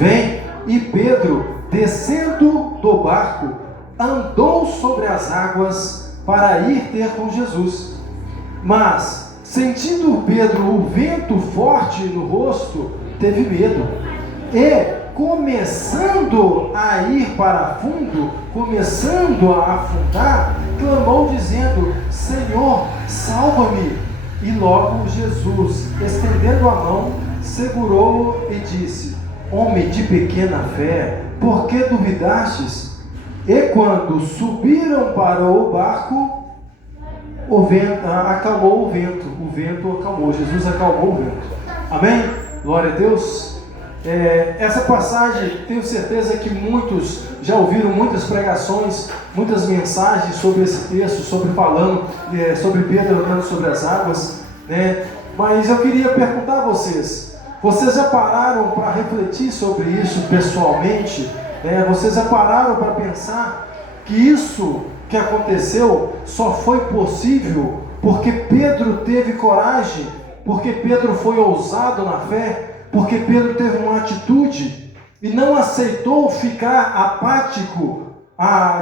Vem. E Pedro, descendo do barco, andou sobre as águas para ir ter com Jesus. Mas, sentindo Pedro o vento forte no rosto, teve medo. E, começando a ir para fundo, começando a afundar, clamou dizendo: Senhor, salva-me. E logo Jesus, estendendo a mão, segurou-o e disse: Homem de pequena fé, por que duvidastes? E quando subiram para o barco, o vento acalmou o vento acalmou, Jesus acalmou o vento. Amém? Glória a Deus. Essa passagem, tenho certeza que muitos já ouviram muitas pregações, muitas mensagens sobre esse texto, sobre Pedro andando sobre as águas, né? Mas eu queria perguntar a vocês já pararam para refletir sobre isso pessoalmente? Vocês já pararam para pensar que isso que aconteceu só foi possível porque Pedro teve coragem, porque Pedro foi ousado na fé, porque Pedro teve uma atitude e não aceitou ficar apático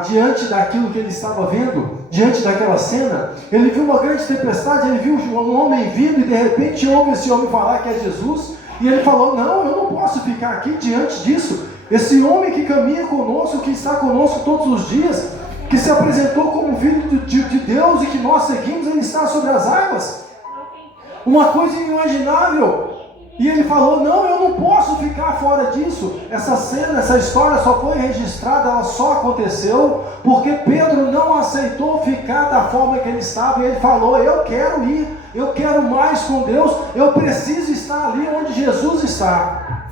diante daquilo que ele estava vendo, diante daquela cena? Ele viu uma grande tempestade, ele viu um homem vindo e de repente ouve esse homem falar que é Jesus, e ele falou: não, eu não posso ficar aqui diante disso. Esse homem que caminha conosco, que está conosco todos os dias, que se apresentou como filho de Deus e que nós seguimos, ele está sobre as águas. Uma coisa inimaginável. E ele falou: não, eu não posso ficar fora disso. Essa cena, essa história só foi registrada, ela só aconteceu porque Pedro não aceitou ficar da forma que ele estava. E ele falou: eu quero ir, eu quero mais com Deus, eu preciso estar ali onde Jesus está.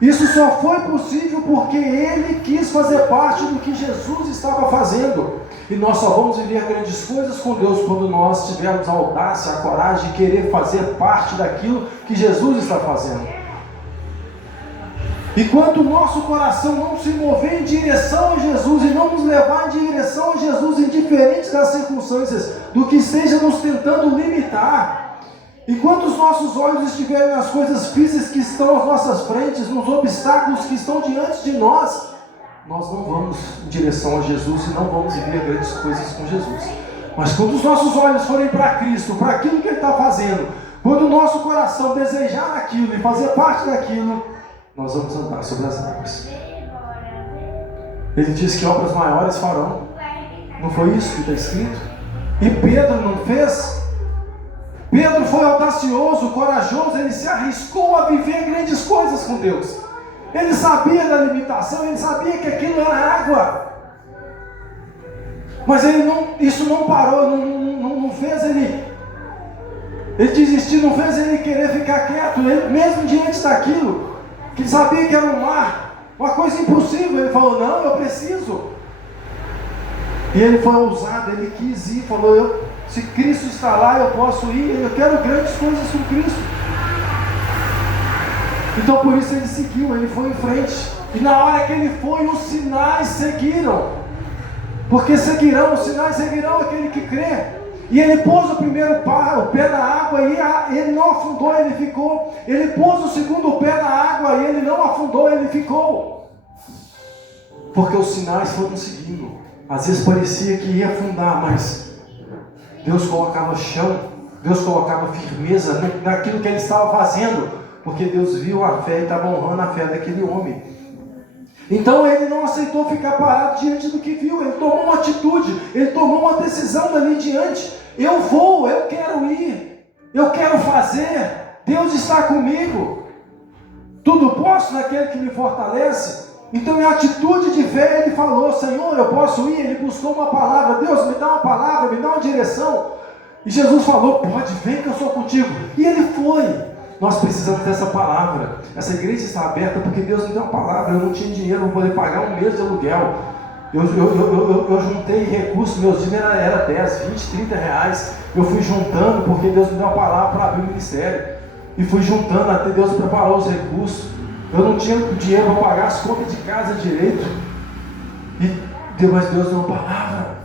Isso só foi possível porque ele quis fazer parte do que Jesus estava fazendo. E nós só vamos viver grandes coisas com Deus quando nós tivermos a audácia, a coragem de querer fazer parte daquilo que Jesus está fazendo. Enquanto o nosso coração não se mover em direção a Jesus e não nos levar em direção a Jesus, indiferente das circunstâncias, do que esteja nos tentando limitar, enquanto os nossos olhos estiverem nas coisas físicas que estão às nossas frentes, nos obstáculos que estão diante de nós não vamos em direção a Jesus e não vamos viver grandes coisas com Jesus. Mas quando os nossos olhos forem para Cristo, para aquilo que Ele está fazendo, quando o nosso coração desejar aquilo e fazer parte daquilo, nós vamos andar sobre as águas. Ele diz que obras maiores farão. Não foi isso que está escrito? E Pedro não fez? Pedro foi audacioso, corajoso, ele se arriscou a viver grandes coisas com Deus. Ele sabia da limitação, ele sabia que aquilo era água. Mas isso não parou, não fez ele desistir, não fez ele querer ficar quieto. Ele, mesmo diante daquilo, que ele sabia que era um mar, uma coisa impossível, ele falou: não, eu preciso. E ele foi ousado, ele quis ir, falou: se Cristo está lá, eu posso ir, eu quero grandes coisas com Cristo. Então por isso ele seguiu, ele foi em frente. E na hora que ele foi, os sinais seguiram. Porque os sinais seguirão aquele que crê. E ele pôs o primeiro pé na água e ele não afundou, ele ficou. Ele pôs o segundo pé na água e ele não afundou, ele ficou. Porque os sinais foram seguindo. Às vezes parecia que ia afundar, mas Deus colocava chão, Deus colocava firmeza naquilo que ele estava fazendo. Porque Deus viu a fé e estava honrando a fé daquele homem. Então ele não aceitou ficar parado diante do que viu. Ele tomou uma atitude, ele tomou uma decisão dali diante. Eu vou, eu quero ir, eu quero fazer. Deus está comigo. Tudo posso naquele que me fortalece. Então em atitude de fé ele falou: Senhor, eu posso ir. Ele buscou uma palavra. Deus, me dá uma palavra, me dá uma direção. E Jesus falou: pode, vem que eu sou contigo. E ele foi. Nós precisamos dessa palavra. Essa igreja está aberta porque Deus me deu uma palavra. Eu não tinha dinheiro para poder pagar um mês de aluguel. Eu juntei recursos, meus dinheiros era 10, 20, 30 reais. Eu fui juntando porque Deus me deu uma palavra para abrir o ministério. E fui juntando até Deus preparou os recursos. Eu não tinha dinheiro para pagar as contas de casa direito. Mas Deus deu uma palavra.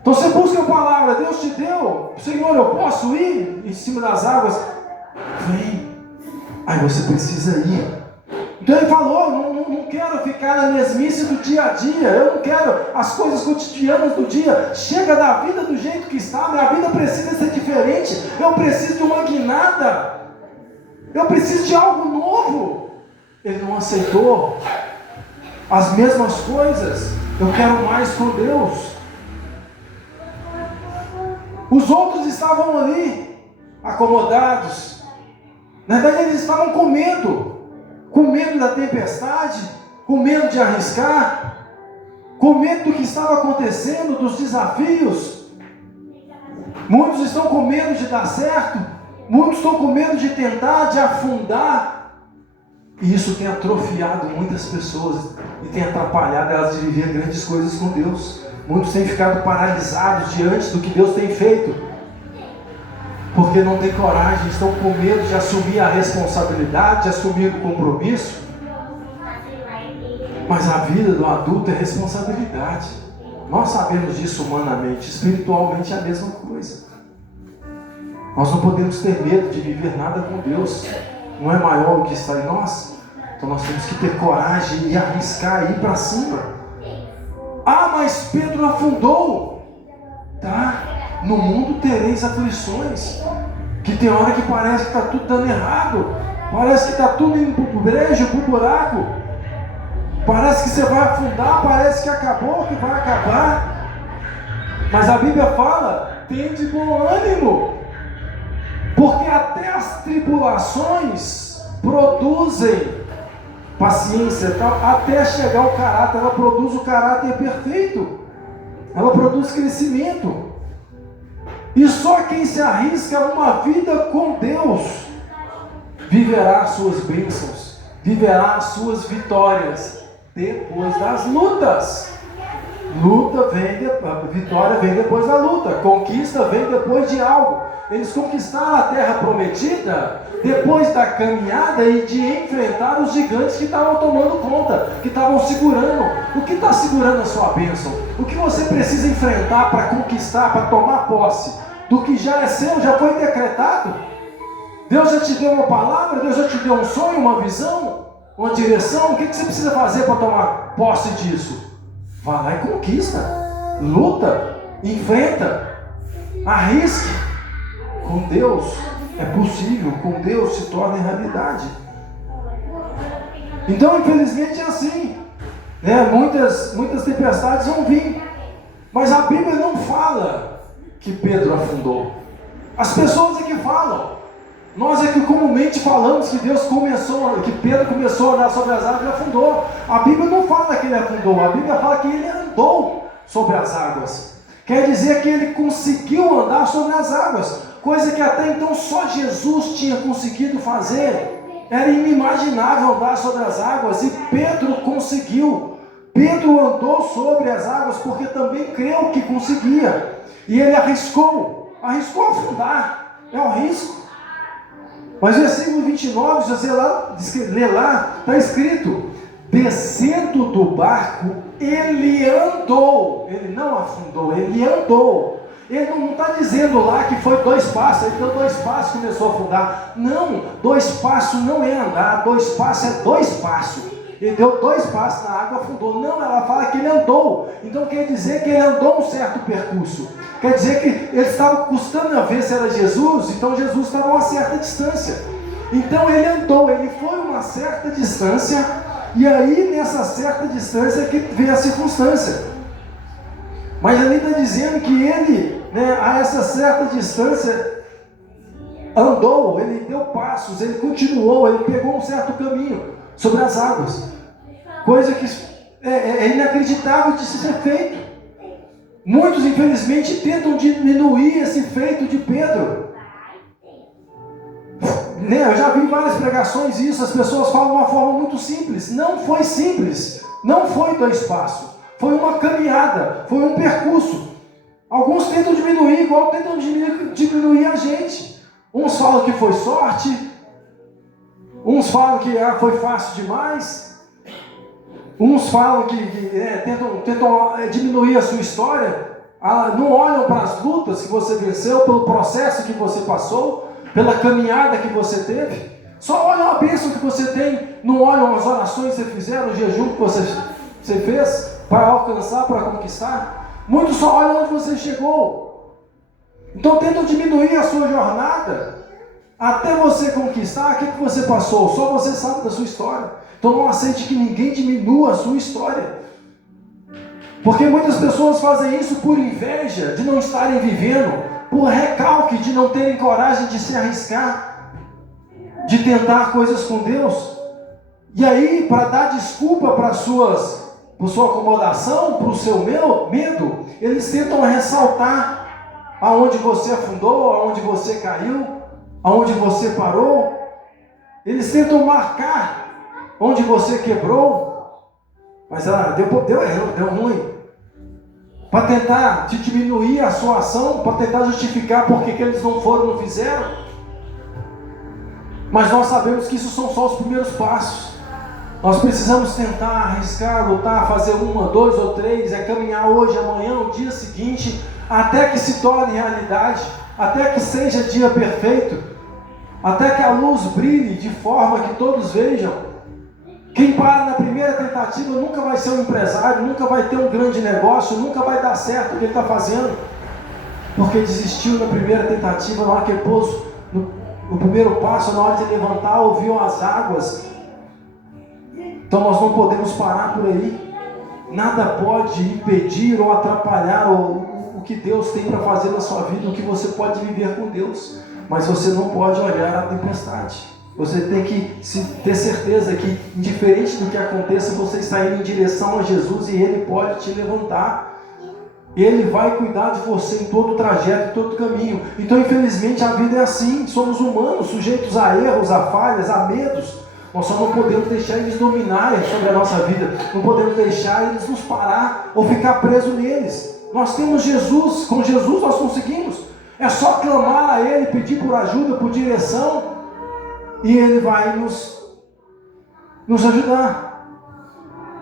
Então você busca a palavra, Deus te deu. Senhor, eu posso ir em cima das águas? Vem. Aí você precisa ir. Então ele falou, não quero ficar na mesmice do dia a dia, eu não quero as coisas cotidianas do dia, chega da vida do jeito que está, minha vida precisa ser diferente, eu preciso de uma guinada, eu preciso de algo novo. Ele não aceitou as mesmas coisas, eu quero mais com Deus. Os outros estavam ali, acomodados, na verdade eles estavam com medo da tempestade, com medo de arriscar, com medo do que estava acontecendo, dos desafios. Muitos estão com medo de dar certo, muitos estão com medo de tentar, de afundar, e isso tem atrofiado muitas pessoas e tem atrapalhado elas de viver grandes coisas com Deus. Muitos têm ficado paralisados diante do que Deus tem feito, porque não tem coragem, estão com medo de assumir a responsabilidade, de assumir o compromisso. Mas a vida do adulto é responsabilidade. Nós sabemos disso humanamente, espiritualmente é a mesma coisa. Nós não podemos ter medo de viver nada com Deus. Não é maior o que está em nós. Então nós temos que ter coragem e arriscar, ir para cima. Ah, mas Pedro afundou. Tá, no mundo tereis aflições. Que tem hora que parece que está tudo dando errado. Parece que está tudo indo para o brejo, para o buraco. Parece que você vai afundar, parece que acabou, que vai acabar. Mas a Bíblia fala, tende bom ânimo. Porque até as tribulações produzem paciência, até chegar ao caráter, ela produz o caráter perfeito. Ela produz crescimento. E só quem se arrisca uma vida com Deus viverá as suas bênçãos, viverá as suas vitórias depois das lutas. Vitória vem depois da luta, conquista vem depois de algo. Eles conquistaram a terra prometida depois da caminhada e de enfrentar os gigantes que estavam tomando conta, que estavam segurando. O que está segurando a sua bênção? O que você precisa enfrentar para conquistar, para tomar posse do que já é seu, já foi decretado? Deus já te deu uma palavra, Deus já te deu um sonho, uma visão, uma direção. O que você precisa fazer para tomar posse disso? Vá lá e conquista, luta, enfrenta, arrisque. Com Deus é possível, com Deus se torna realidade. Então, infelizmente é assim, né? Muitas tempestades vão vir, mas a Bíblia não fala que Pedro afundou. As pessoas é que falam. Nós é que comumente falamos que que Pedro começou a andar sobre as águas e afundou. A Bíblia não fala que ele afundou, a Bíblia fala que ele andou sobre as águas. Quer dizer que ele conseguiu andar sobre as águas, coisa que até então só Jesus tinha conseguido fazer. Era inimaginável andar sobre as águas, e Pedro conseguiu. Pedro andou sobre as águas porque também creu que conseguia, e ele arriscou afundar, é um risco. Mas versículo 29, se você ler lá, está escrito: descendo do barco, ele andou. Ele não afundou, ele andou. Ele não está dizendo lá que foi 2 passos, ele deu 2 passos e começou a afundar. Não, 2 passos não é andar, 2 passos é 2 passos. Ele deu 2 passos na água, afundou. Não, ela fala que ele andou. Então quer dizer que ele andou um certo percurso. Quer dizer que ele estava custando a ver se era Jesus, então Jesus estava a uma certa distância. Então ele andou, ele foi uma certa distância, e aí nessa certa distância que veio a circunstância. Mas ali está dizendo que ele, a essa certa distância, andou, ele deu passos, ele continuou, ele pegou um certo caminho sobre as águas. Coisa que é inacreditável de se ser feito. Muitos, infelizmente, tentam diminuir esse feito de Pedro. Eu já vi em várias pregações isso, as pessoas falam de uma forma muito simples. Não foi simples, não foi 2 passos, foi uma caminhada, foi um percurso. Alguns tentam diminuir, igual tentam diminuir a gente. Uns falam que foi sorte, uns falam que foi fácil demais. Uns falam que tentam diminuir a sua história, não olham para as lutas que você venceu, pelo processo que você passou, pela caminhada que você teve. Só olham a bênção que você tem, não olham as orações que você fizeram, o jejum que você fez para alcançar, para conquistar. Muitos só olham onde você chegou. Então tentam diminuir a sua jornada até você conquistar. O que você passou? Só você sabe da sua história. Então não aceite que ninguém diminua a sua história. Porque muitas pessoas fazem isso por inveja de não estarem vivendo, por recalque de não terem coragem de se arriscar, de tentar coisas com Deus. E aí, para dar desculpa para sua acomodação, para o seu medo, eles tentam ressaltar aonde você afundou, aonde você caiu, aonde você parou. Eles tentam marcar onde você quebrou. Mas deu erro, deu ruim. Para tentar te diminuir a sua ação, para tentar justificar porque que eles não foram, não fizeram. Mas nós sabemos que isso são só os primeiros passos. Nós precisamos tentar, arriscar, lutar, fazer 1, 2 ou 3, caminhar hoje, amanhã, o dia seguinte, até que se torne realidade, até que seja dia perfeito, até que a luz brilhe de forma que todos vejam. Quem para na primeira tentativa nunca vai ser um empresário, nunca vai ter um grande negócio, nunca vai dar certo o que ele está fazendo, porque desistiu na primeira tentativa, na hora que ele pôs o primeiro passo, na hora de levantar, ouviu as águas. Então nós não podemos parar por aí. Nada pode impedir ou atrapalhar o que Deus tem para fazer na sua vida, o que você pode viver com Deus. Mas você não pode olhar a tempestade. Você tem que ter certeza que, indiferente do que aconteça, você está indo em direção a Jesus e Ele pode te levantar. Ele vai cuidar de você em todo o trajeto, em todo o caminho. Então, infelizmente, a vida é assim. Somos humanos, sujeitos a erros, a falhas, a medos. Nós só não podemos deixar eles dominarem sobre a nossa vida. Não podemos deixar eles nos parar ou ficar presos neles. Nós temos Jesus. Com Jesus nós conseguimos. É só clamar a Ele, pedir por ajuda, por direção. E Ele vai nos ajudar.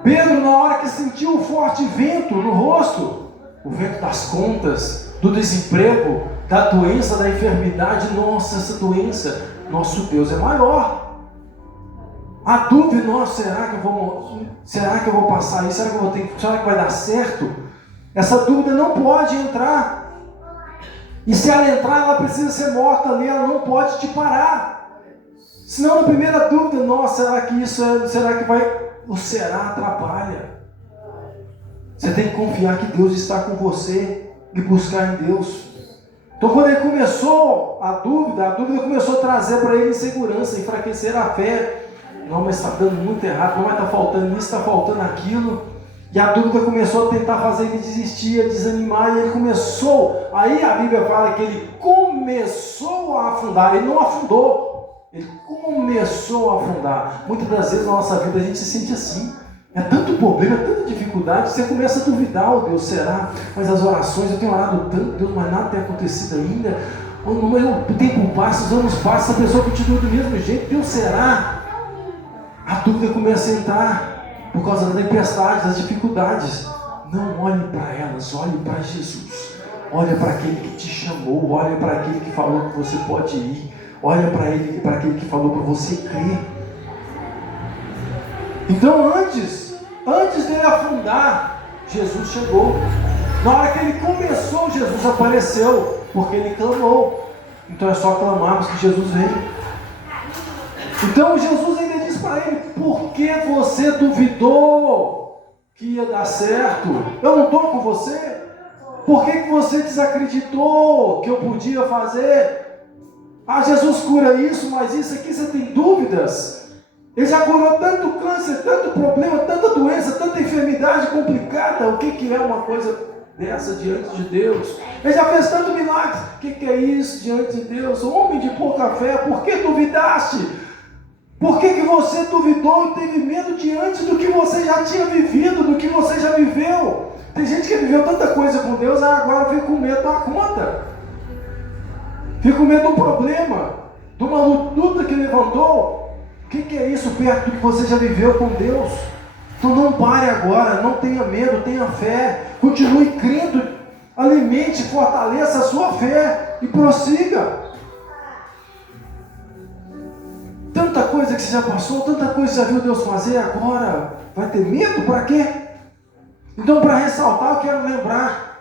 Pedro, na hora que sentiu o forte vento no rosto, o vento das contas, do desemprego, da doença, da enfermidade, nossa, essa doença, nosso Deus é maior. A dúvida, nossa, será que eu vou passar isso? Será que vai dar certo? Essa dúvida não pode entrar. E se ela entrar, ela precisa ser morta ali, ela não pode te parar. Senão, na primeira dúvida, nossa, será que vai? O será atrapalha. Você tem que confiar que Deus está com você e buscar em Deus. Então, quando ele começou a dúvida começou a trazer para ele insegurança, enfraquecer a fé. Não, mas está dando muito errado, não, mas está faltando isso, está faltando aquilo. E a dúvida começou a tentar fazer ele desistir, a desanimar, e ele começou. Aí a Bíblia fala que ele começou a afundar, ele não afundou. Ele começou a afundar. Muitas das vezes na nossa vida a gente se sente assim. É tanto problema, é tanta dificuldade, você começa a duvidar, oh Deus, será? Mas as orações, eu tenho orado tanto, Deus, mas nada tem acontecido ainda. O tempo passa, os anos passam, a pessoa continua do mesmo jeito, Deus, será? A dúvida começa a entrar por causa da tempestade, das dificuldades. Não olhe para elas, olhe para Jesus. Olha para aquele que te chamou, olha para aquele que falou que você pode ir. Olha para ele, para aquele que falou para você crer. Então antes dele afundar, Jesus chegou. Na hora que ele começou, Jesus apareceu, porque ele clamou. Então é só clamarmos que Jesus veio. Então Jesus ainda diz para ele: por que você duvidou que ia dar certo? Eu não estou com você? Por que você desacreditou que eu podia fazer? Ah, Jesus cura isso, mas isso aqui você tem dúvidas? Ele já curou tanto câncer, tanto problema, tanta doença, tanta enfermidade complicada. O que é uma coisa dessa diante de Deus? Ele já fez tanto milagre. O que é isso diante de Deus? Homem de pouca fé, por que duvidaste? Por que você duvidou e teve medo diante do que você já tinha vivido, do que você já viveu? Tem gente que viveu tanta coisa com Deus, agora fica com medo da conta. Fica com medo do problema, de uma luta que levantou. O que é isso perto do que você já viveu com Deus? Então não pare agora, não tenha medo, tenha fé. Continue crendo, alimente, fortaleça a sua fé e prossiga. Tanta coisa que você já passou, tanta coisa que você já viu Deus fazer, agora vai ter medo? Para quê? Então, para ressaltar, eu quero lembrar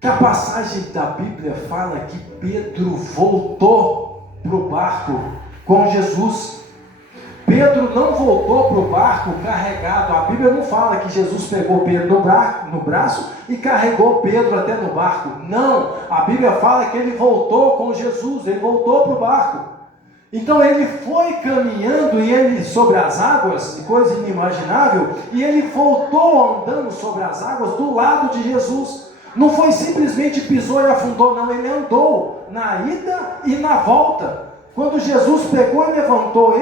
que a passagem da Bíblia fala que Pedro voltou para o barco com Jesus. Pedro não voltou para o barco carregado. A Bíblia não fala que Jesus pegou Pedro no braço e carregou Pedro até no barco. Não, a Bíblia fala que ele voltou com Jesus, ele voltou para o barco. Então ele foi caminhando e ele sobre as águas, coisa inimaginável, e ele voltou andando sobre as águas do lado de Jesus. Não foi simplesmente pisou e afundou, não, ele andou na ida e na volta. Quando Jesus pegou e levantou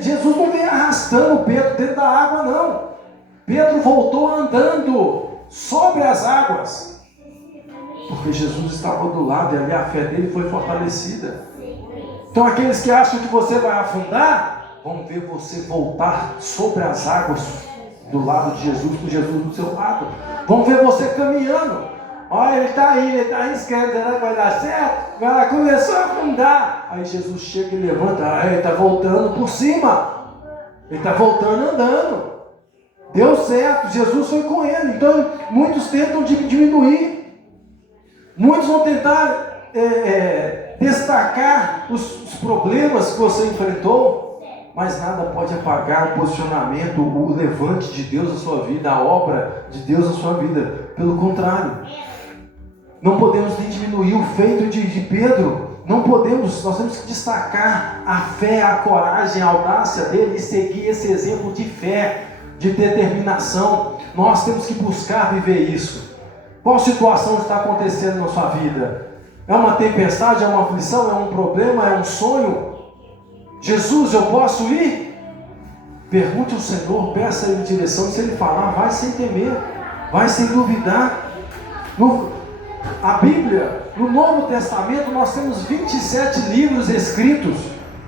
Jesus não veio arrastando Pedro dentro da água, não. Pedro voltou andando sobre as águas, porque Jesus estava do lado e ali a fé dele foi fortalecida. Então aqueles que acham que você vai afundar, vão ver você voltar sobre as águas do lado de Jesus, com Jesus do seu lado. Vão ver você caminhando. Olha, ele está aí, esquerdo, será que vai dar certo? Ela começou a afundar. Aí Jesus chega e levanta, ele está voltando por cima. Ele está voltando andando. Deu certo, Jesus foi com ele. Então muitos tentam diminuir. Muitos vão tentar destacar os problemas que você enfrentou, mas nada pode apagar o posicionamento, o levante de Deus na sua vida, a obra de Deus na sua vida. Pelo contrário, não podemos nem diminuir o feito de Pedro. Não podemos, nós temos que destacar a fé, a coragem, a audácia dele e seguir esse exemplo de fé, de determinação. Nós temos que buscar viver isso. Qual situação está acontecendo na sua vida? É uma tempestade, é uma aflição, é um problema, é um sonho? Jesus, eu posso ir? Pergunte ao Senhor, peça a Ele direção. Se Ele falar, vai sem temer, vai sem duvidar. A Bíblia, no Novo Testamento, nós temos 27 livros escritos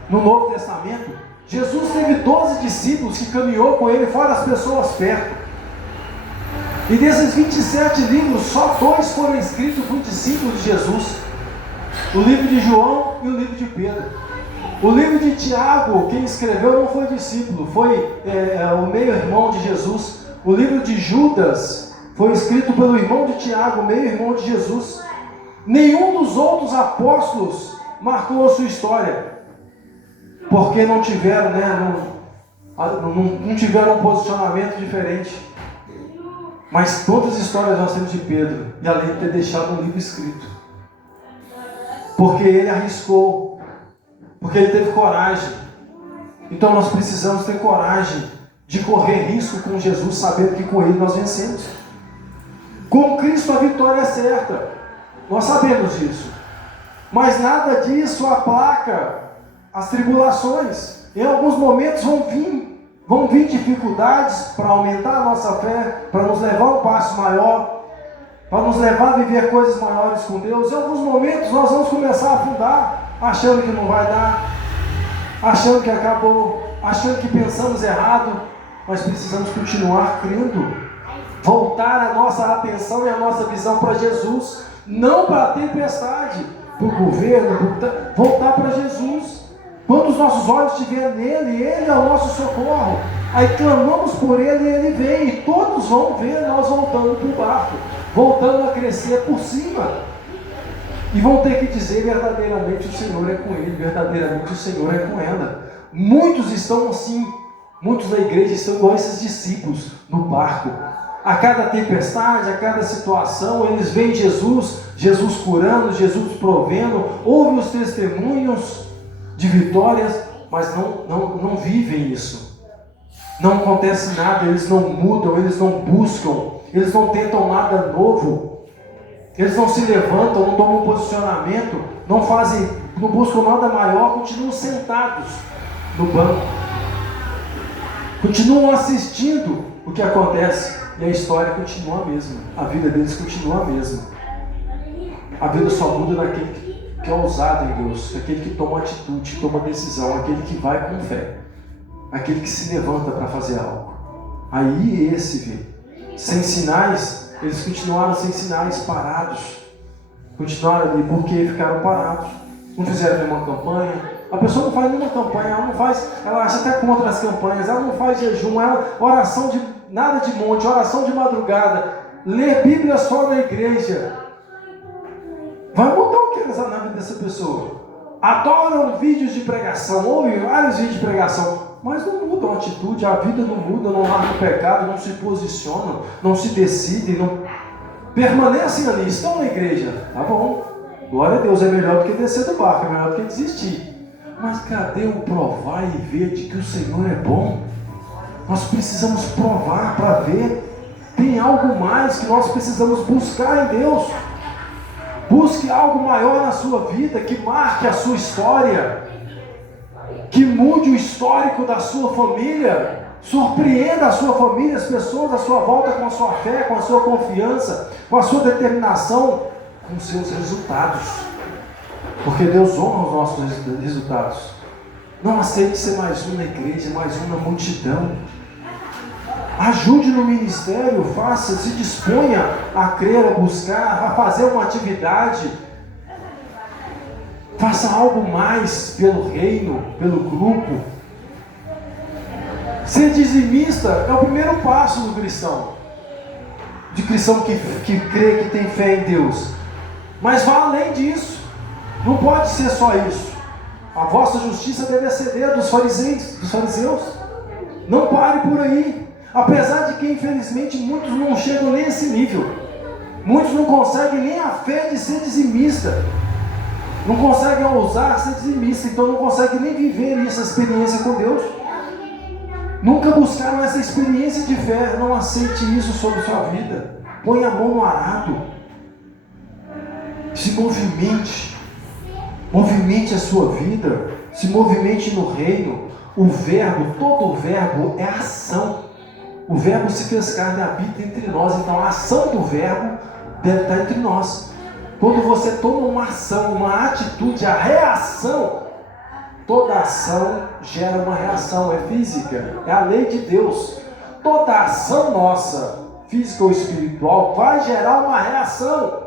no Novo Testamento. Jesus teve 12 discípulos que caminhou com Ele, fora as pessoas perto. E desses 27 livros, só 2 foram escritos por discípulos de Jesus. O livro de João e o livro de Pedro. O livro de Tiago, quem escreveu não foi discípulo, foi o meio-irmão de Jesus. O livro de Judas foi escrito pelo irmão de Tiago, meio-irmão de Jesus. Nenhum dos outros apóstolos marcou a sua história, porque não tiveram, não tiveram um posicionamento diferente. Mas quantas histórias nós temos de Pedro, e além de ter deixado um livro escrito, porque ele arriscou, porque ele teve coragem. Então nós precisamos ter coragem de correr risco com Jesus, sabendo que com Ele nós vencemos. Com Cristo a vitória é certa, nós sabemos disso, mas nada disso aplaca as tribulações. Em alguns momentos vão vir dificuldades para aumentar a nossa fé, para nos levar a um passo maior, para nos levar a viver coisas maiores com Deus. Em alguns momentos nós vamos começar a afundar, achando que não vai dar, achando que acabou, achando que pensamos errado, mas precisamos continuar crendo. Voltar a nossa atenção e a nossa visão para Jesus, não para a tempestade, para o governo, voltar para Jesus. Quando os nossos olhos estiverem nele, Ele é o nosso socorro. Aí clamamos por Ele e Ele vem, e todos vão ver nós voltando para o barco, voltando a crescer por cima. E vão ter que dizer: verdadeiramente o Senhor é com ele, verdadeiramente o Senhor é com ela. Muitos estão assim, muitos da igreja estão igual esses discípulos no barco. A cada tempestade, a cada situação, eles veem Jesus curando, Jesus provendo, ouvem os testemunhos de vitórias, mas não vivem isso. Não acontece nada, eles não mudam, eles não buscam, eles não tentam nada novo, eles não se levantam, não tomam posicionamento, não buscam nada maior, continuam sentados no banco, continuam assistindo o que acontece. E a história continua a mesma, a vida deles continua a mesma. A vida só muda daquele que é ousado em Deus, aquele que toma atitude, toma decisão, aquele que vai com fé, aquele que se levanta para fazer algo. Aí esse vê. Sem sinais, eles continuaram sem sinais, parados. Continuaram ali porque ficaram parados. Não fizeram nenhuma campanha, A pessoa não faz nenhuma campanha, ela acha até contra as campanhas, ela não faz jejum, oração de nada de monte, oração de madrugada, lê Bíblia só na igreja. Vai mudar o que na vida dessa pessoa? Adoram vídeos de pregação, ouvem vários vídeos de pregação, mas não mudam a atitude, a vida não muda, não largam o pecado, não se posicionam, não se decidem, não permanecem ali, estão na igreja. Tá bom, glória a Deus, é melhor do que descer do barco, é melhor do que desistir. Mas cadê o provar e ver de que o Senhor é bom? Nós precisamos provar para ver. Tem algo mais que nós precisamos buscar em Deus. Busque algo maior na sua vida, que marque a sua história, que mude o histórico da sua família, surpreenda a sua família, as pessoas à sua volta com a sua fé, com a sua confiança, com a sua determinação, com os seus resultados. Porque Deus honra os nossos resultados. Não aceite ser mais um na igreja, mais um na multidão. Ajude no ministério, se disponha a crer, a buscar, a fazer uma atividade. Faça algo mais pelo reino, pelo grupo. Ser dizimista é o primeiro passo do cristão. De cristão que crê, que tem fé em Deus. Mas vá além disso. Não pode ser só isso. A vossa justiça deve exceder dos fariseus. Não pare por aí. Apesar de que, infelizmente, muitos não chegam nem a esse nível. Muitos não conseguem nem a fé de ser dizimista. Não conseguem ousar ser dizimista. Então não conseguem nem viver essa experiência com Deus. Nunca buscaram essa experiência de fé. Não aceite isso sobre sua vida. Põe a mão no arado. Se movimente. Movimente a sua vida, se movimente no reino. O verbo, todo o verbo é ação. O verbo se fez carne e habita entre nós. Então a ação do verbo deve estar entre nós. Quando você toma uma ação, uma atitude, a reação, toda ação gera uma reação, é física, é a lei de Deus. Toda ação nossa, física ou espiritual, vai gerar uma reação,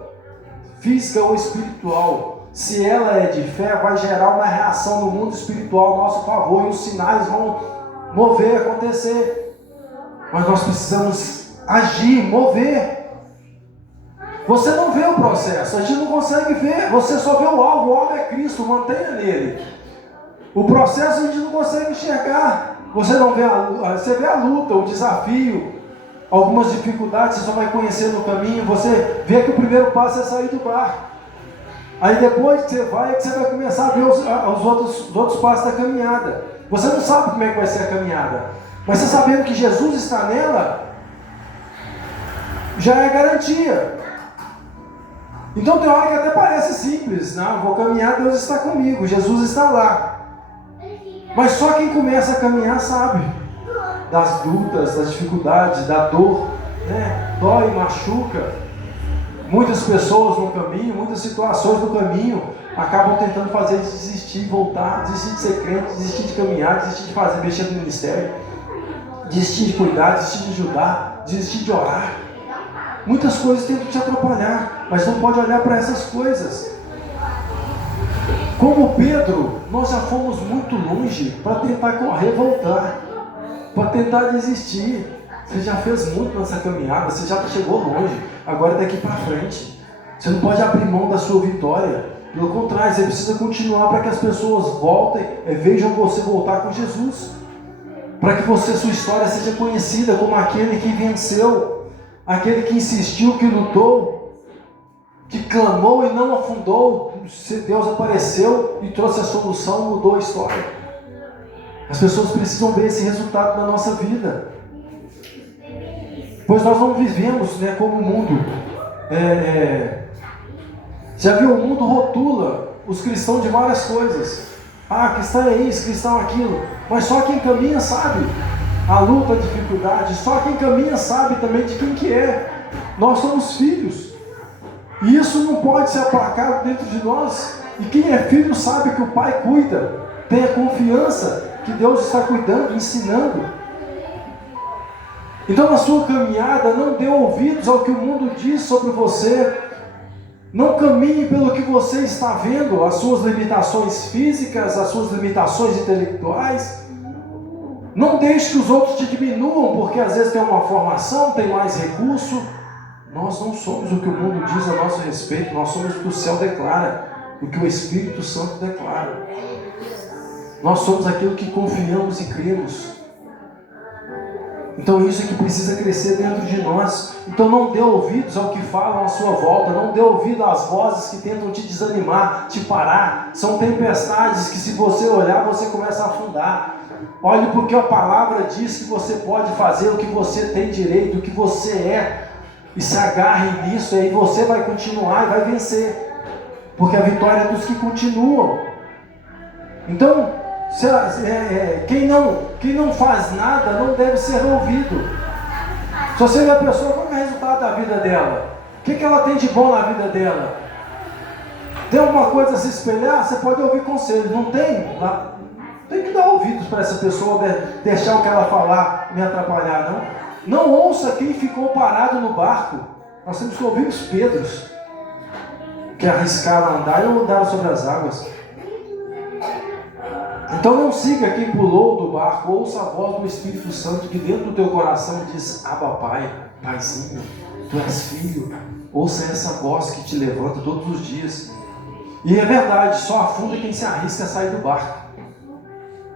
física ou espiritual. Se ela é de fé, vai gerar uma reação no mundo espiritual a nosso favor, e os sinais vão mover, acontecer. Mas nós precisamos agir, mover. Você não vê o processo, a gente não consegue ver, você só vê o alvo é Cristo, mantenha nele. O processo a gente não consegue enxergar. Você não vê você vê a luta, o desafio, algumas dificuldades, você só vai conhecer no caminho. Você vê que o primeiro passo é sair do barco. Aí depois que você vai, é que você vai começar a ver os outros passos da caminhada. Você não sabe como é que vai ser a caminhada, mas você sabendo que Jesus está nela, já é garantia. Então tem hora que até parece simples. Não, vou caminhar, Deus está comigo, Jesus está lá. Mas só quem começa a caminhar sabe das lutas, das dificuldades, da dor, né? Dói, machuca. Muitas pessoas no caminho, muitas situações no caminho acabam tentando fazer desistir, voltar, desistir de ser crente, desistir de caminhar, desistir de fazer, mexer no ministério, desistir de cuidar, desistir de ajudar, desistir de orar. Muitas coisas tentam te atrapalhar, mas não pode olhar para essas coisas. Como Pedro, nós já fomos muito longe para tentar correr, voltar, para tentar desistir. Você já fez muito nessa caminhada, você já chegou longe, agora daqui para frente. Você não pode abrir mão da sua vitória. Pelo contrário, você precisa continuar para que as pessoas voltem, vejam você voltar com Jesus. Para que sua história seja conhecida como aquele que venceu, aquele que insistiu, que lutou, que clamou e não afundou. Deus apareceu e trouxe a solução, mudou a história. As pessoas precisam ver esse resultado na nossa vida. Pois nós não vivemos, né, como o mundo. Já viu, o mundo rotula os cristãos de várias coisas. Cristão é isso, cristão é aquilo. Mas só quem caminha sabe a luta, a dificuldade. Só quem caminha sabe também de quem que é. Nós somos filhos. E isso não pode ser aplacado dentro de nós. E quem é filho sabe que o Pai cuida. Tenha confiança que Deus está cuidando, ensinando. Então na sua caminhada, não dê ouvidos ao que o mundo diz sobre você. Não caminhe pelo que você está vendo, as suas limitações físicas, as suas limitações intelectuais. Não deixe que os outros te diminuam, porque às vezes tem uma formação, tem mais recurso. Nós não somos o que o mundo diz a nosso respeito, nós somos o que o céu declara, o que o Espírito Santo declara. Nós somos aquilo que confiamos e cremos. Então isso é que precisa crescer dentro de nós. Então não dê ouvidos ao que falam à sua volta. Não dê ouvido às vozes que tentam te desanimar, te parar. São tempestades que, se você olhar, você começa a afundar. Olhe porque a palavra diz que você pode fazer o que você tem direito, o que você é. E se agarre nisso, e aí você vai continuar e vai vencer. Porque a vitória é dos que continuam. Então, quem não faz nada não deve ser ouvido. Se você vê a pessoa, qual é o resultado da vida dela? O que ela tem de bom na vida dela? Tem alguma coisa a se espelhar? Você pode ouvir conselhos. Não tem? Tem que dar ouvidos para essa pessoa, deixar o que ela falar me atrapalhar, não. Não ouça quem ficou parado no barco. Nós temos que ouvir os Pedros, que arriscaram andar e não andaram sobre as águas. Então não siga quem pulou do barco. Ouça a voz do Espírito Santo que dentro do teu coração diz: Abba Pai, Paizinho, tu és filho. Ouça essa voz que te levanta todos os dias. E é verdade, só afunda quem se arrisca a sair do barco.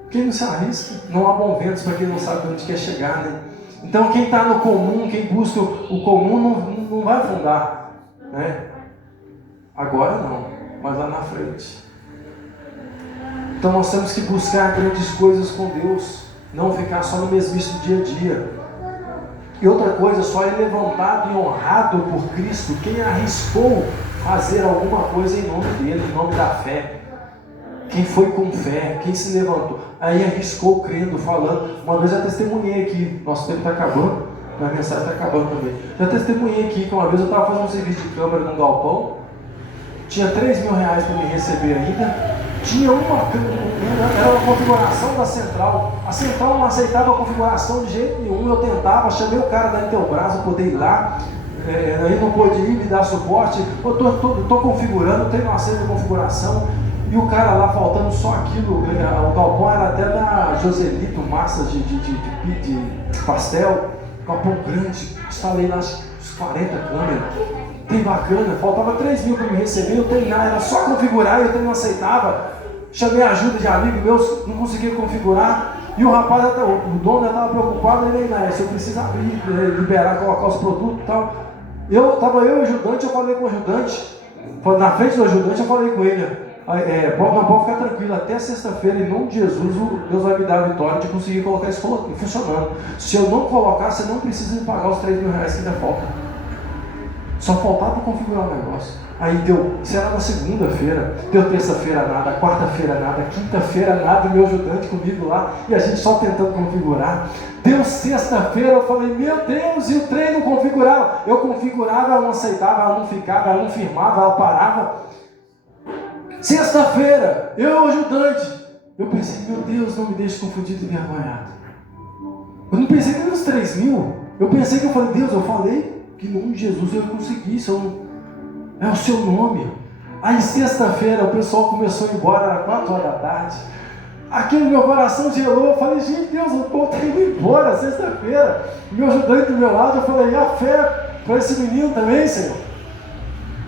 Quem não se arrisca, não há bom vento para quem não sabe onde quer chegar, né? Então quem está no comum, quem busca o comum não vai afundar, né? Agora não, mas lá na frente. Então nós temos que buscar grandes coisas com Deus, não ficar só no mesmice do dia a dia. E outra coisa, só é levantado e honrado por Cristo quem arriscou fazer alguma coisa em nome dele, em nome da fé. Quem foi com fé, quem se levantou, aí arriscou crendo, falando. Uma vez eu testemunhei aqui, nosso tempo está acabando, a mensagem está acabando também. Já testemunhei aqui que uma vez eu estava fazendo um serviço de câmera num galpão, tinha R$3.000 para me receber ainda. Tinha era uma configuração da central. A central não aceitava a configuração de jeito nenhum. Eu tentava, chamei o cara da Intelbras para poder ir lá. Aí não pôde ir me dar suporte. Eu estou configurando, tenho uma senha de configuração. E o cara lá faltando só aquilo. O galpão era até da Joselito, massa de pastel. Galpão grande. Instalei lá uns 40 câmeras. Bem bacana, faltava 3.000 para me receber, eu treinar, era só configurar e eu não aceitava. Chamei a ajuda de amigos meus, não conseguia configurar. E o rapaz, o dono estava preocupado, ele se eu preciso abrir, liberar, colocar os produtos e tal. Eu e o ajudante, eu falei com o ajudante, na frente do ajudante eu falei com ele, pode ficar tranquilo, até sexta-feira, em nome de Jesus, Deus vai me dar a vitória de conseguir colocar isso funcionando. Se eu não colocar, você não precisa me pagar os R$3.000 que ainda falta. Só faltava configurar o negócio. Aí deu, isso era na segunda-feira, deu terça-feira nada, quarta-feira nada, quinta-feira nada, meu ajudante comigo lá, e a gente só tentando configurar. Deu sexta-feira, eu falei, meu Deus, e o trem não configurava. Eu configurava, ela não aceitava, ela não ficava, ela não firmava, ela parava. Sexta-feira, eu ajudante. Eu pensei, meu Deus, não me deixe confundido e envergonhado. Eu não pensei nem nos 3.000. Eu pensei que eu falei, Deus, eu falei que em nome de Jesus eu consegui, é o seu nome. Aí sexta-feira o pessoal começou a ir embora, era 4 horas da tarde. Aqui no meu coração gelou, eu falei, gente, Deus, o povo está indo embora sexta-feira. Meu ajudante do meu lado, eu falei, e a fé para esse menino também, Senhor?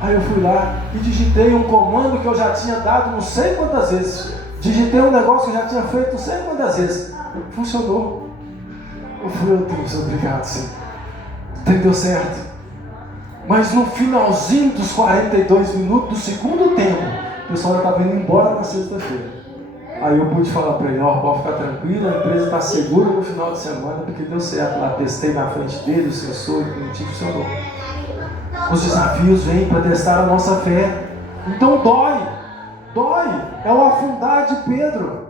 Aí eu fui lá e digitei um comando que eu já tinha dado não sei quantas vezes. Digitei um negócio que eu já tinha feito não sei quantas vezes. Funcionou. Eu falei, meu Deus, obrigado, Senhor. Deu certo. Mas no finalzinho dos 42 minutos do segundo tempo, o pessoal já estava indo embora na sexta-feira. Aí eu pude falar para ele, pode ficar tranquilo, a empresa está segura no final de semana, porque deu certo. Lá testei na frente dele, o sensor, o cognitivo funcionou. Os desafios vêm para testar a nossa fé. Então dói. É o afundar de Pedro.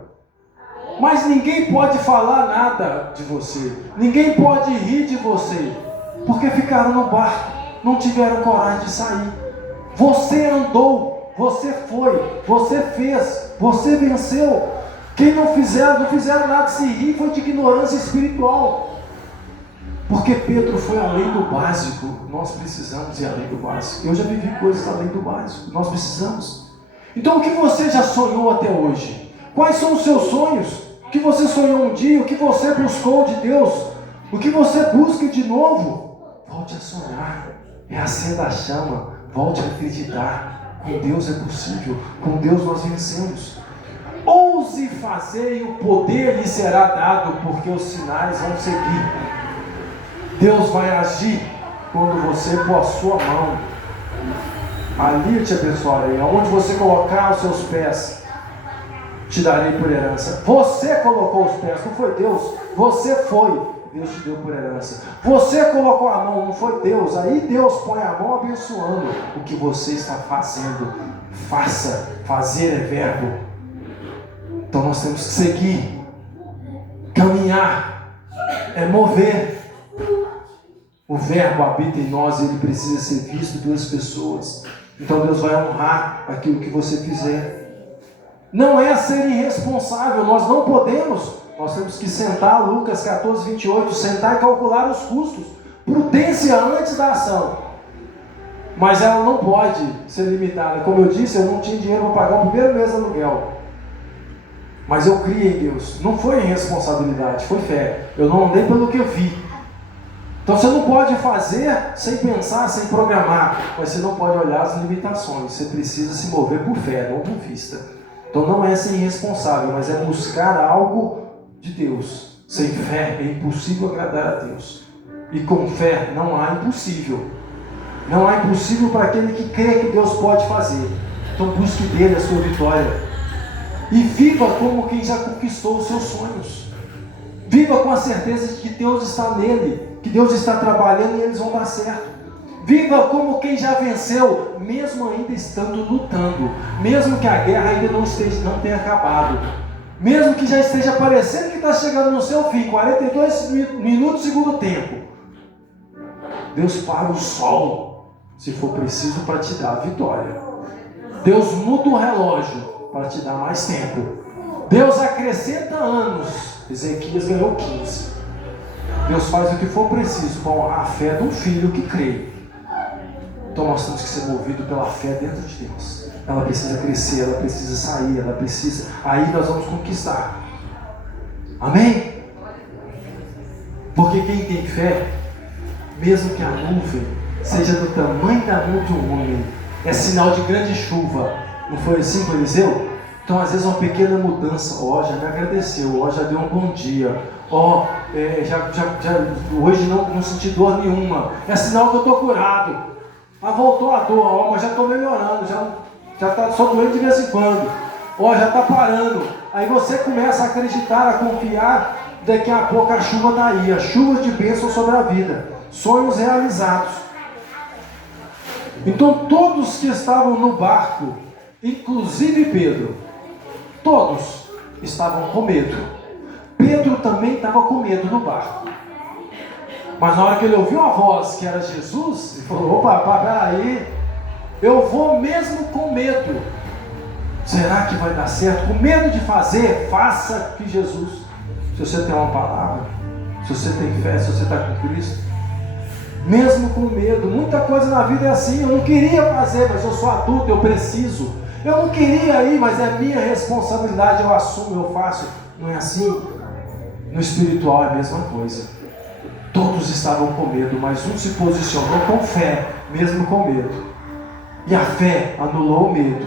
Mas ninguém pode falar nada de você. Ninguém pode rir de você. Porque ficaram no barco, não tiveram coragem de sair. Você andou, você foi, você fez, você venceu. Quem não fizeram nada de se rir foi de ignorância espiritual. Porque Pedro foi além do básico. Nós precisamos ir além do básico. Eu já vivi coisas além do básico. Nós precisamos. Então, o que você já sonhou até hoje? Quais são os seus sonhos? O que você sonhou um dia? O que você buscou de Deus? O que você busca de novo? Volte a sonhar. Reacenda a chama. Volte a acreditar. Com Deus é possível. Com Deus nós vencemos. Ouse fazer e o poder lhe será dado, porque os sinais vão seguir. Deus vai agir quando você pôr a sua mão. Ali eu te abençoarei. Aonde você colocar os seus pés, te darei por herança. Você colocou os pés, não foi Deus. Você foi, Deus te deu por herança. Você colocou a mão, não foi Deus. Aí Deus põe a mão abençoando o que você está fazendo. Faça, fazer é verbo. Então nós temos que seguir. Caminhar é mover. O verbo habita em nós e ele precisa ser visto pelas pessoas. Então Deus vai honrar aquilo que você fizer. Não é ser irresponsável, nós não podemos. Nós temos que sentar, Lucas 14, 28, sentar e calcular os custos. Prudência antes da ação. Mas ela não pode ser limitada. Como eu disse, eu não tinha dinheiro para pagar o primeiro mês de aluguel. Mas eu criei em Deus. Não foi irresponsabilidade, foi fé. Eu não andei pelo que eu vi. Então você não pode fazer sem pensar, sem programar. Mas você não pode olhar as limitações. Você precisa se mover por fé, não por vista. Então não é ser irresponsável, mas é buscar algo de Deus. Sem fé é impossível agradar a Deus. E com fé não há impossível. Não há impossível para aquele que crê que Deus pode fazer. Então busque dele a sua vitória. E viva como quem já conquistou os seus sonhos. Viva com a certeza de que Deus está nele, que Deus está trabalhando e eles vão dar certo. Viva como quem já venceu, mesmo ainda estando lutando, mesmo que a guerra ainda não tenha acabado, mesmo que já esteja parecendo que está chegando no seu fim, 42 minutos segundo tempo. Deus para o sol, se for preciso, para te dar a vitória. Deus muda o relógio para te dar mais tempo. Deus acrescenta anos. Ezequias ganhou 15. Deus faz o que for preciso com a fé de um filho que crê. Então nós temos que ser movidos pela fé dentro de Deus. Ela precisa crescer, ela precisa sair, ela precisa. Aí nós vamos conquistar. Amém? Porque quem tem fé, mesmo que a nuvem seja do tamanho da mão de um homem, é sinal de grande chuva. Não foi assim com Eliseu? Então às vezes uma pequena mudança, já me agradeceu, já deu um bom dia, hoje não senti dor nenhuma, é sinal que eu estou curado. Voltou a dor, mas já estou melhorando, já está só doendo de vez em quando, já está parando. Aí você começa a acreditar, a confiar, daqui a pouco a chuva está aí, a chuva de bênção sobre a vida, sonhos realizados. Então todos que estavam no barco, inclusive Pedro, todos estavam com medo. Pedro também estava com medo no barco. Mas na hora que ele ouviu a voz que era Jesus, ele falou: opa, peraí, eu vou mesmo com medo. Será que vai dar certo? Com medo de fazer, faça que Jesus. Se você tem uma palavra, se você tem fé, se você está com Cristo, mesmo com medo. Muita coisa na vida é assim. Eu não queria fazer, mas eu sou adulto, eu preciso. Eu não queria ir, mas é minha responsabilidade, eu assumo, eu faço. Não é assim? No espiritual é a mesma coisa. Todos estavam com medo, mas um se posicionou com fé, mesmo com medo. E a fé anulou o medo.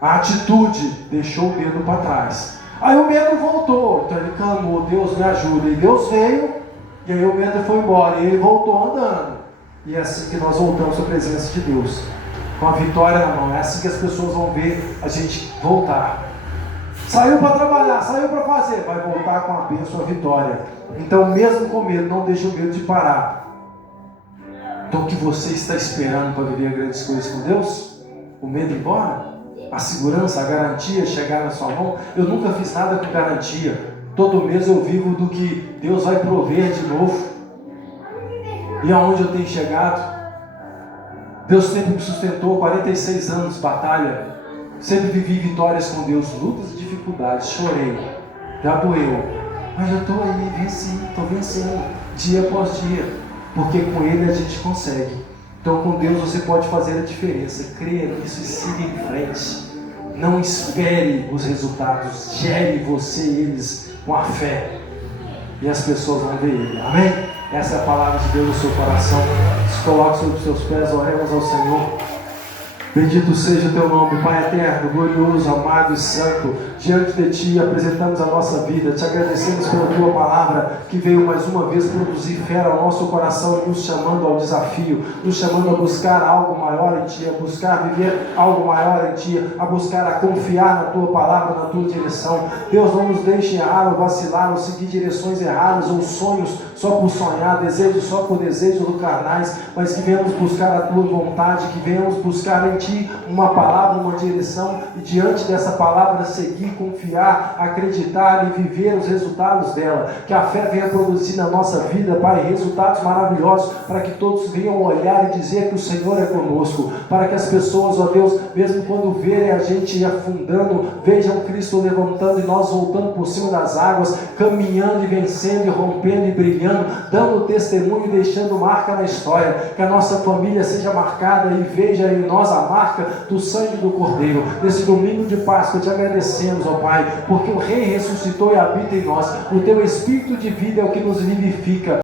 A atitude deixou o medo para trás. Aí o medo voltou, então ele clamou: Deus me ajuda. E Deus veio, e aí o medo foi embora, e ele voltou andando. E é assim que nós voltamos à presença de Deus, com a vitória na mão. É assim que as pessoas vão ver a gente voltar. Saiu para trabalhar, saiu para fazer, vai voltar com a bênção, a vitória. Então mesmo com medo, não deixe o medo de parar. Então o que você está esperando para viver grandes coisas com Deus? O medo ir embora? A segurança, a garantia chegar na sua mão? Eu nunca fiz nada com garantia. Todo mês eu vivo do que Deus vai prover de novo. E aonde eu tenho chegado? Deus sempre me sustentou, 46 anos de batalha. Sempre vivi vitórias com Deus, lutas e dificuldades. Chorei, já doeu. mas eu estou aí, venci, estou vencendo, dia após dia, porque com Ele a gente consegue. Então com Deus você pode fazer a diferença, creia nisso e siga em frente. Não espere os resultados, gere você e eles com a fé, e as pessoas vão ver Ele, amém? Essa é a palavra de Deus no seu coração. Se coloque sobre os seus pés, oremos ao Senhor. Bendito seja o teu nome, Pai eterno, glorioso, amado e santo. Diante de Ti apresentamos a nossa vida, Te agradecemos pela Tua palavra, que veio mais uma vez produzir fé ao nosso coração, nos chamando ao desafio, nos chamando a buscar algo maior em Ti, a buscar viver algo maior em Ti, a buscar a confiar na Tua palavra, na Tua direção. Deus, não nos deixe errar ou vacilar, ou seguir direções erradas, ou sonhos só por sonhar, desejos só por desejos carnais, mas que venhamos buscar a Tua vontade, que venhamos buscar em Ti uma palavra, uma direção, e diante dessa palavra seguir, confiar, acreditar e viver os resultados dela. Que a fé venha produzir na nossa vida, Pai, resultados maravilhosos, para que todos venham olhar e dizer que o Senhor é conosco, para que as pessoas, ó Deus, mesmo quando verem a gente afundando, vejam Cristo levantando e nós voltando por cima das águas, caminhando e vencendo e rompendo e brilhando, dando testemunho e deixando marca na história. Que a nossa família seja marcada e veja em nós a marca do sangue do Cordeiro. Nesse domingo de Páscoa te agradecemos, ó Pai, porque o Rei ressuscitou e habita em nós. O Teu Espírito de vida é o que nos vivifica.